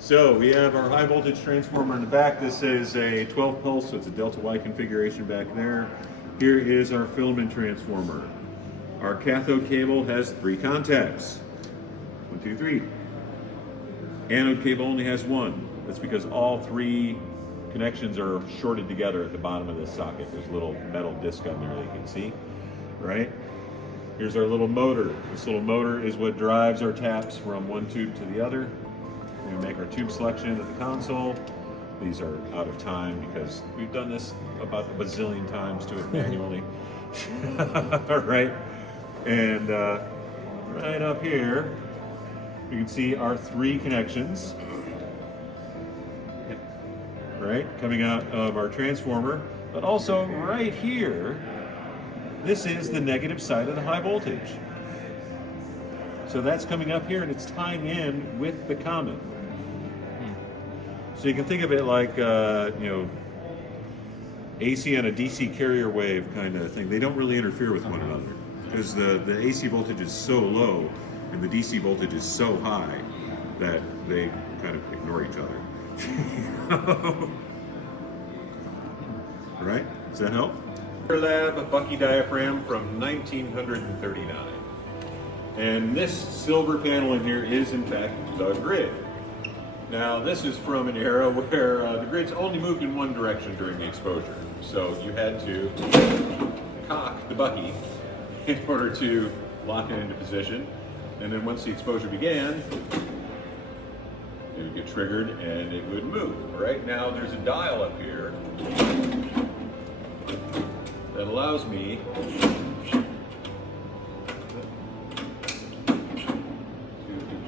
So we have our high voltage transformer in the back. This is a 12 pulse, so it's a delta Y configuration back there. Here is our filament transformer. Our cathode cable has 3 contacts. 1, 2, 3. Anode cable only has 1. That's because all 3 connections are shorted together at the bottom of this socket. There's a little metal disc on there that you can see, right? Here's our little motor. This little motor is what drives our taps from one tube to the other. We make our tube selection at the console. These are out of time because we've done this about a bazillion times to it manually. All right, and right up here, you can see our 3 connections, right, coming out of our transformer. But also right here, this is the negative side of the high voltage. So that's coming up here and it's tying in with the common. So you can think of it like, AC and a DC carrier wave kind of thing. They don't really interfere with one another because the AC voltage is so low and the DC voltage is so high that they kind of ignore each other. Right? Does that help? Lab Bucky diaphragm from 1939. And this silver panel in here is in fact the grid. Now this is from an era where the grids only moved in one direction during the exposure. So you had to cock the Bucky in order to lock it into position. And then once the exposure began, it would get triggered and it would move. Right now there's a dial up here that allows me to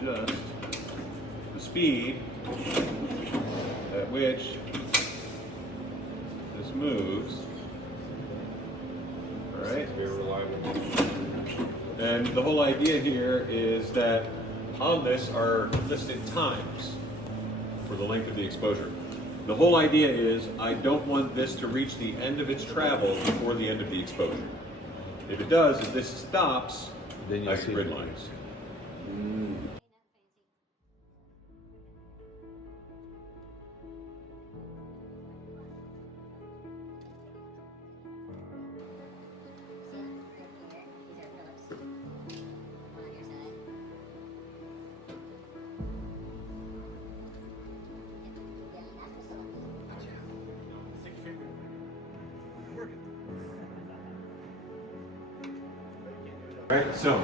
adjust the speed at which this moves. All right, it's very reliable. And the whole idea here is that on this are listed times for the length of the exposure. The whole idea is I don't want this to reach the end of its travel before the end of the exposure. If it does, if this stops, then I get grid lines. Right, so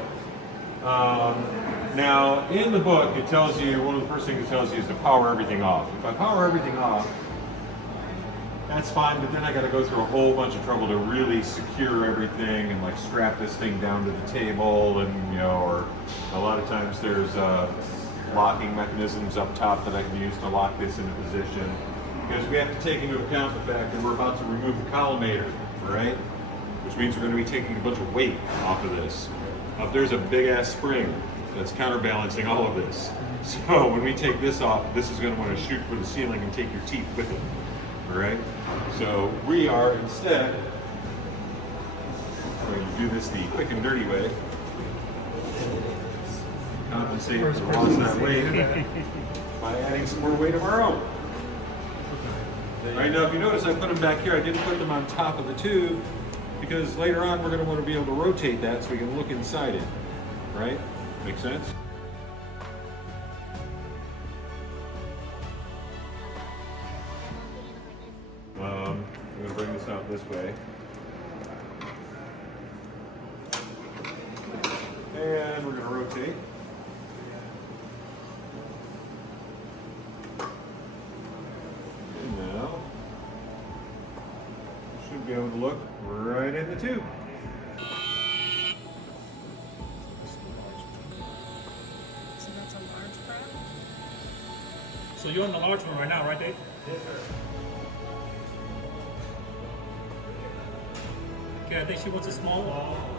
now in the book it tells you, one of the first things it tells you is to power everything off. If I power everything off, that's fine, but then I got to go through a whole bunch of trouble to really secure everything and like strap this thing down to the table, and or a lot of times there's locking mechanisms up top that I can use to lock this into position, because we have to take into account the fact that we're about to remove the collimator, right? Which means we're going to be taking a bunch of weight off of this. Up there's a big ass spring that's counterbalancing all of this. So when we take this off, this is going to want to shoot for the ceiling and take your teeth with it. All right? So we are instead going to do this the quick and dirty way. Compensate for the loss of that weight by adding some more weight of our own. All right, now if you notice I put them back here, I didn't put them on top of the tube, because later on we're going to want to be able to rotate that so we can look inside it, right? Make sense? I'm going to bring this out this way. And we're going to rotate. And now, you should be able to look right in the tube. So that's a large prep? So you're on the large one right now, right, Dave? Yes, sir. Okay, I think she wants a small one.